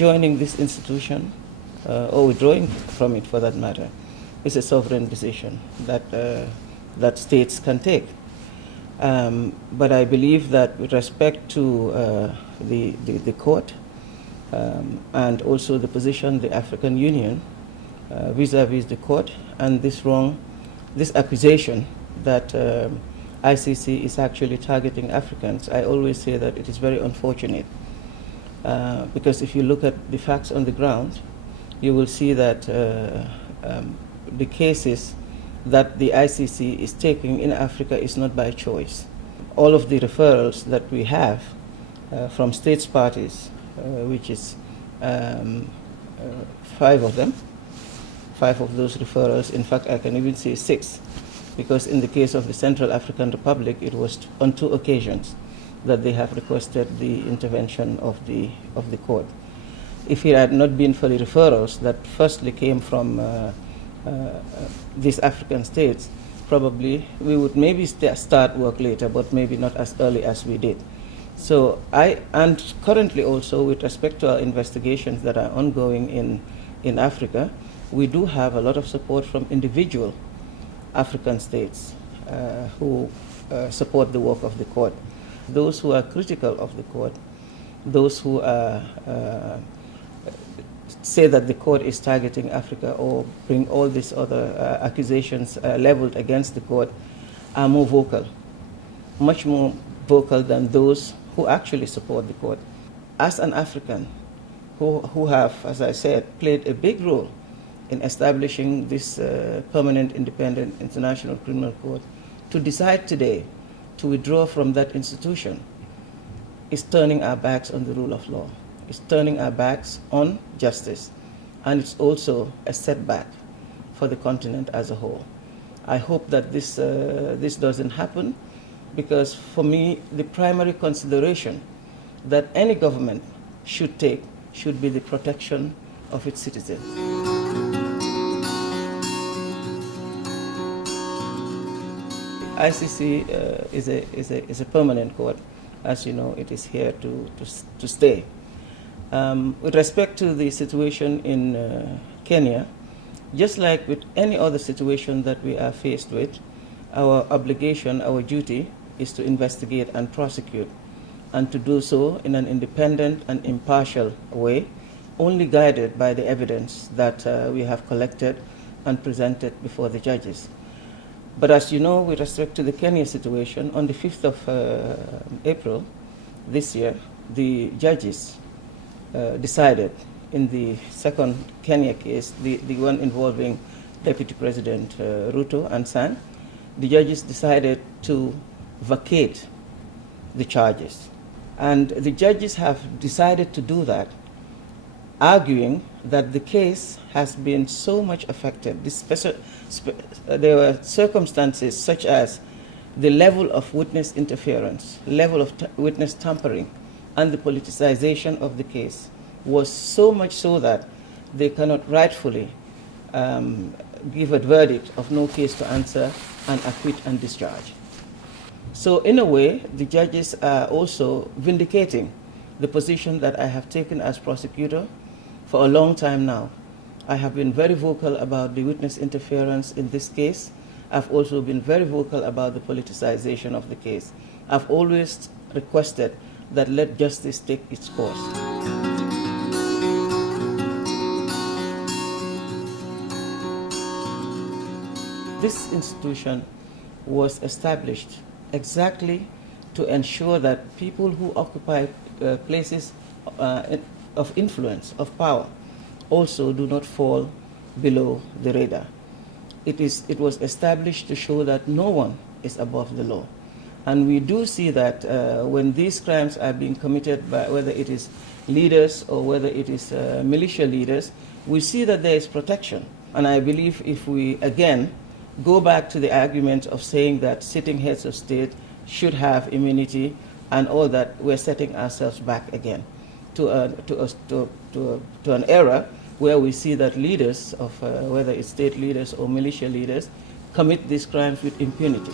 joining this institution or withdrawing from it for that matter is a sovereign decision that states can take. But I believe that with respect to the court and also the position of the African Union vis-a-vis the court and this accusation that ICC is actually targeting Africans, I always say that it is very unfortunate. Because if you look at the facts on the ground, you will see that the cases that the ICC is taking in Africa is not by choice. All of the referrals that we have from states parties, which is 5 of them, 5 of those referrals, in fact I can even say 6, because in the case of the Central African Republic it was on 2 occasions that they have requested the intervention of the court. If it had not been for the referrals that firstly came from these African states, probably we would maybe start work later, but maybe not as early as we did. So and currently also with respect to our investigations that are ongoing in Africa, we do have a lot of support from individual African states who support the work of the court. Those who are critical of the court, those who say that the court is targeting Africa or bring all these other accusations leveled against the court, are more vocal, much more vocal than those who actually support the court. As an African who have, as I said, played a big role in establishing this permanent independent international criminal court, to decide today to withdraw from that institution is turning our backs on the rule of law. It's turning our backs on justice, and it's also a setback for the continent as a whole. I hope that this doesn't happen, because for me the primary consideration that any government should take should be the protection of its citizens. ICC is a permanent court. As you know, it is here to stay. With respect to the situation in Kenya, just like with any other situation that we are faced with, our obligation, our duty, is to investigate and prosecute, and to do so in an independent and impartial way, only guided by the evidence that we have collected and presented before the judges. But as you know, with respect to the Kenya situation, on the 5th of April this year, the judges decided in the second Kenya case, the one involving Deputy President Ruto and Sang, the judges decided to vacate the charges. And the judges have decided to do that, arguing that the case has been so much affected. There were circumstances such as the level of witness interference, level of witness tampering, and the politicization of the case was so much so that they cannot rightfully give a verdict of no case to answer and acquit and discharge. So in a way, the judges are also vindicating the position that I have taken as prosecutor for a long time now. I have been very vocal about the witness interference in this case. I've also been very vocal about the politicization of the case. I've always requested that let justice take its course. This institution was established exactly to ensure that people who occupy places of influence, of power, also do not fall below the radar. It was established to show that no one is above the law. And we do see that when these crimes are being committed by whether it is leaders or whether it is militia leaders, we see that there is protection. And I believe if we again go back to the argument of saying that sitting heads of state should have immunity and all that, we're setting ourselves back again to an era where we see that leaders of whether it's state leaders or militia leaders commit these crimes with impunity.